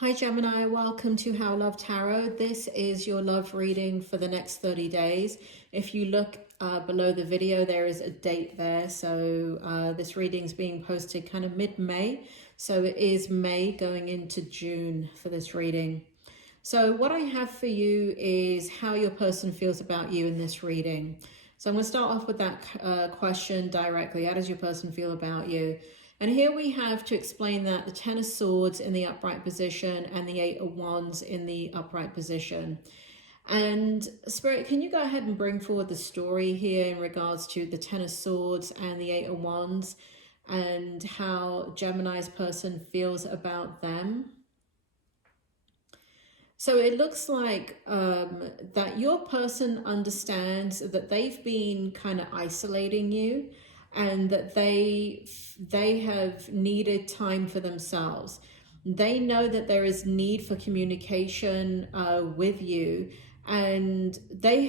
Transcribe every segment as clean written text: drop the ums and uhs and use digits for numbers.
Hi Gemini, welcome to How Love Tarot. This is your love reading for the next 30 days. If you look below the video, there is a date there. So this reading is being posted kind of mid-May. So it is May going into June for this reading. So what I have for you is how your person feels about you in this reading. So I'm going to start off with that question directly. How does your person feel about you? And here we have to explain that the Ten of Swords in the upright position and the Eight of Wands in the upright position. And Spirit, can you go ahead and bring forward the story here in regards to the Ten of Swords and the Eight of Wands and how Gemini's person feels about them? So it looks like that your person understands that they've been kind of isolating you, and that they have needed time for themselves. They know that there is need for communication with you, and they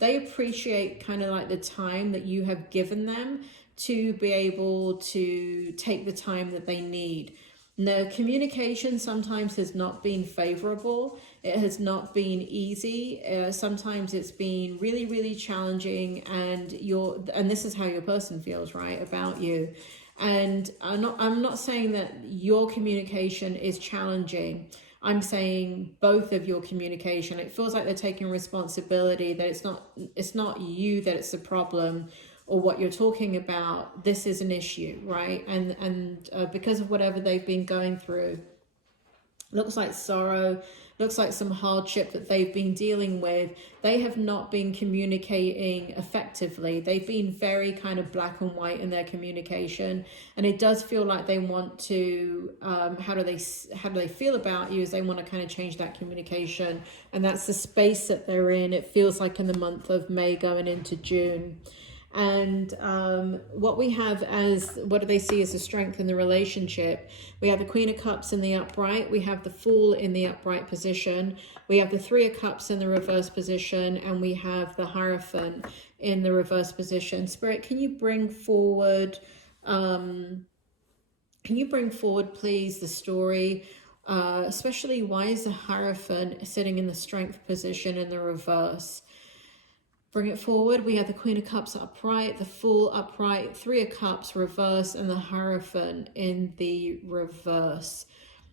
appreciate kind of like the time that you have given them to be able to take the time that they need. Now, communication sometimes has not been favorable. It has not been easy. Sometimes it's been really, really challenging, and this is how your person feels, right, about you. And I'm not saying that your communication is challenging. I'm saying both of your communication. It feels like they're taking responsibility, that it's not you that it's a problem, or what you're talking about. This is an issue, right? And because of whatever they've been going through, looks like sorrow, looks like some hardship that they've been dealing with. They have not been communicating effectively. They've been very kind of black and white in their communication, and it does feel like they want to how do they feel about you, is they want to kind of change that communication, and that's the space that they're in. It feels like in the month of May going into June. And what we have as, what do they see as a strength in the relationship? We have the Queen of Cups in the upright. We have the Fool in the upright position. We have the Three of Cups in the reverse position. And we have the Hierophant in the reverse position. Spirit, can you bring forward, please, the story? Especially, why is the Hierophant sitting in the Strength position in the reverse? Bring it forward. We have the Queen of Cups upright, the Fool upright, Three of Cups reverse, and the Hierophant in the reverse.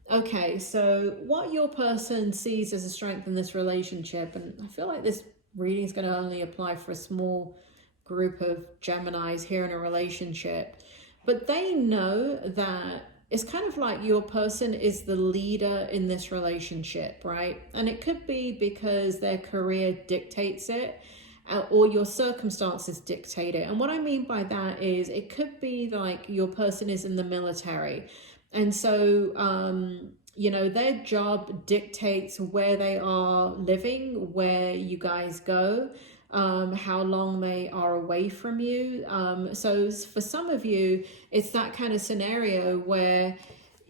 Okay, so what your person sees as a strength in this relationship, and I feel like this reading is going to only apply for a small group of Geminis here in a relationship, but they know that it's kind of like your person is the leader in this relationship, right? And it could be because their career dictates it, or your circumstances dictate it. And what I mean by that is, it could be like your person is in the military, and so their job dictates where they are living, where you guys go, how long they are away from you. So for some of you, it's that kind of scenario where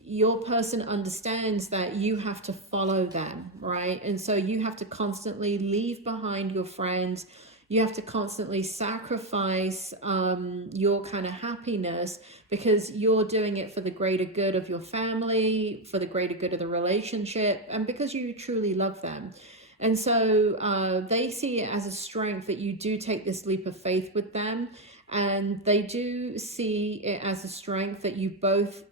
your person understands that you have to follow them, right? And so you have to constantly leave behind your friends. You have to constantly sacrifice your kind of happiness, because you're doing it for the greater good of your family, for the greater good of the relationship, and because you truly love them. And so they see it as a strength that you do take this leap of faith with them, and they do see it as a strength that you both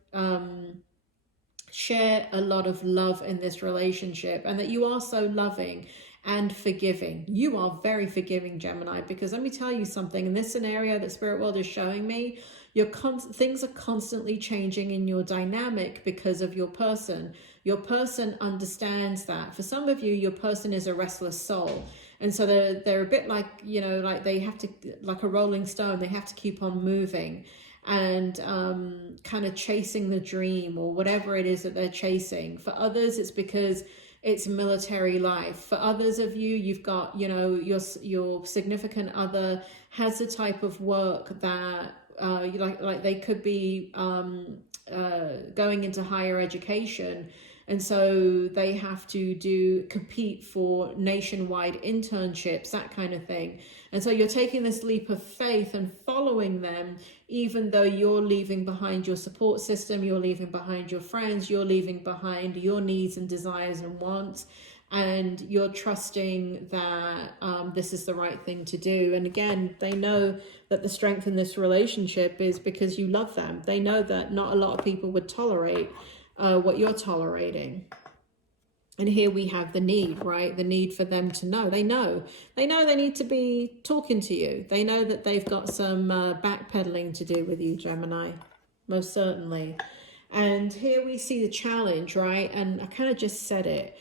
share a lot of love in this relationship, and that you are so loving and forgiving. You are very forgiving, Gemini, because let me tell you something. In this scenario that Spirit World is showing me, things are constantly changing in your dynamic because of your person. Your person understands that. For some of you, your person is a restless soul. And so they're a bit like, like they have to, like a rolling stone, they have to keep on moving and kind of chasing the dream or whatever it is that they're chasing. For others, it's because it's military life. For others of you, you've got, your significant other has the type of work that like they could be going into higher education. And so they have to compete for nationwide internships, that kind of thing. And so you're taking this leap of faith and following them, even though you're leaving behind your support system, you're leaving behind your friends, you're leaving behind your needs and desires and wants, and you're trusting that this is the right thing to do. And again, they know that the strength in this relationship is because you love them. They know that not a lot of people would tolerate what you're tolerating. And here we have the need, right? The need for them to know. They know they need to be talking to you. They know that they've got some backpedaling to do with you, Gemini, most certainly. And here we see the challenge, right? And I kind of just said it.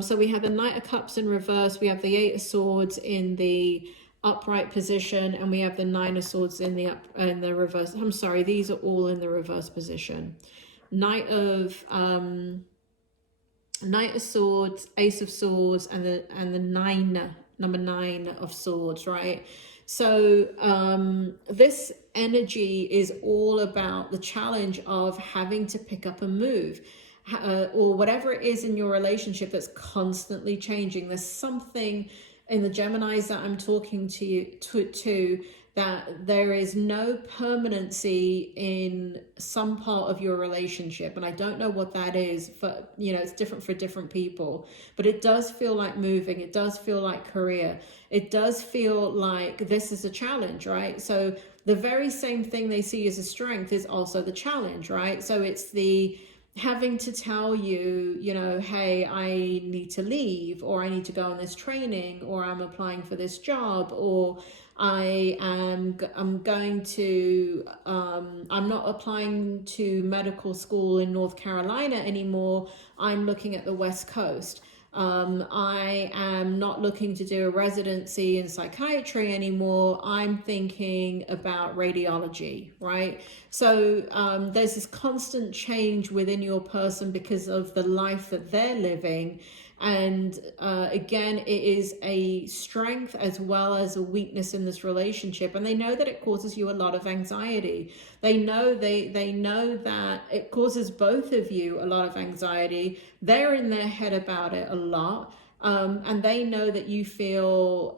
So we have the Knight of Cups in reverse. We have the Eight of Swords in the upright position, and we have the Nine of Swords in the reverse. I'm sorry, these are all in the reverse position. Knight of Swords, Ace of Swords, and the number 9 of Swords, right? So this energy is all about the challenge of having to pick up and move. Or whatever it is in your relationship that's constantly changing. There's something in the Geminis that I'm talking to you to that there is no permanency in some part of your relationship. And I don't know what that is, but it's different for different people. But it does feel like moving. It does feel like career. It does feel like this is a challenge, right? So the very same thing they see as a strength is also the challenge, right? So it's the having to tell you, hey, I need to leave, or I need to go on this training, or I'm applying for this job, or I'm not applying to medical school in North Carolina anymore. I'm looking at the West Coast. I am not looking to do a residency in psychiatry anymore. I'm thinking about radiology, right? So there's this constant change within your person because of the life that they're living. And again, it is a strength as well as a weakness in this relationship. And they know that it causes you a lot of anxiety. They know that it causes both of you a lot of anxiety. They're in their head about it a lot. And they know that you feel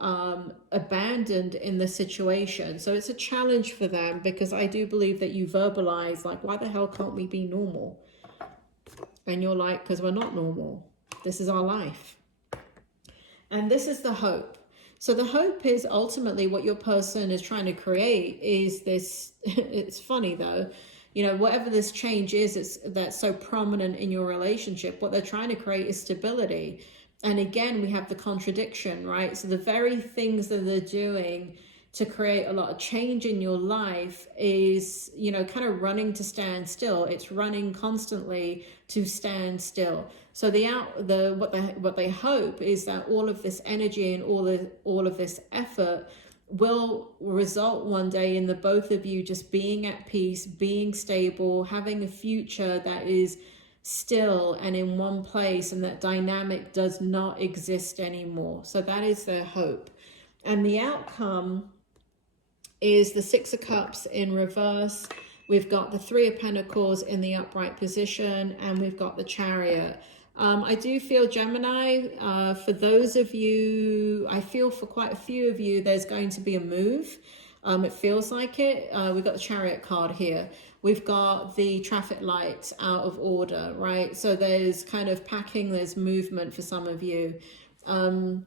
abandoned in the situation. So it's a challenge for them, because I do believe that you verbalize, like, why the hell can't we be normal? And you're like, because we're not normal. This is our life. And this is the hope. So the hope is ultimately what your person is trying to create is this. It's funny though, whatever this change is, that's so prominent in your relationship, what they're trying to create is stability. And again, we have the contradiction, right? So the very things that they're doing to create a lot of change in your life is, kind of running to stand still. It's running constantly to stand still. So what they hope is that all of this energy and all of this effort will result one day in the both of you just being at peace, being stable, having a future that is still and in one place, and that dynamic does not exist anymore. So that is their hope. And the outcome is the Six of Cups in reverse. We've got the Three of Pentacles in the upright position, and we've got the Chariot. I do feel, Gemini, for those of you, I feel for quite a few of you, there's going to be a move. It feels like it. We've got the Chariot card here. We've got the traffic lights out of order, right? So there's kind of packing, there's movement for some of you. And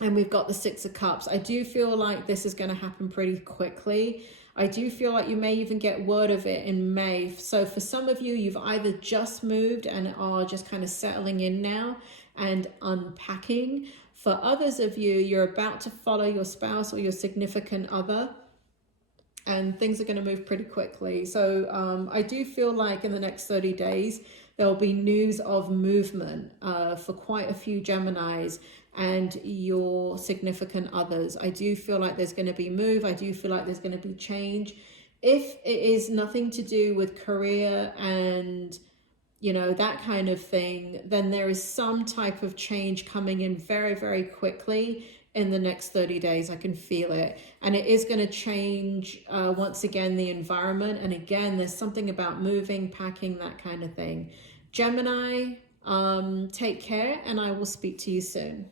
we've got the Six of Cups. I do feel like this is going to happen pretty quickly. I do feel like you may even get word of it in May. So for some of you, you've either just moved and are just kind of settling in now and unpacking. For others of you, you're about to follow your spouse or your significant other, and things are going to move pretty quickly. So I do feel like in the next 30 days, there will be news of movement for quite a few Geminis and your significant others. I do feel like there's going to be move. I do feel like there's going to be change. If it is nothing to do with career and, that kind of thing, then there is some type of change coming in very, very quickly in the next 30 days. I can feel it. And it is going to change, once again, the environment. And again, there's something about moving, packing, that kind of thing. Gemini, take care, and I will speak to you soon.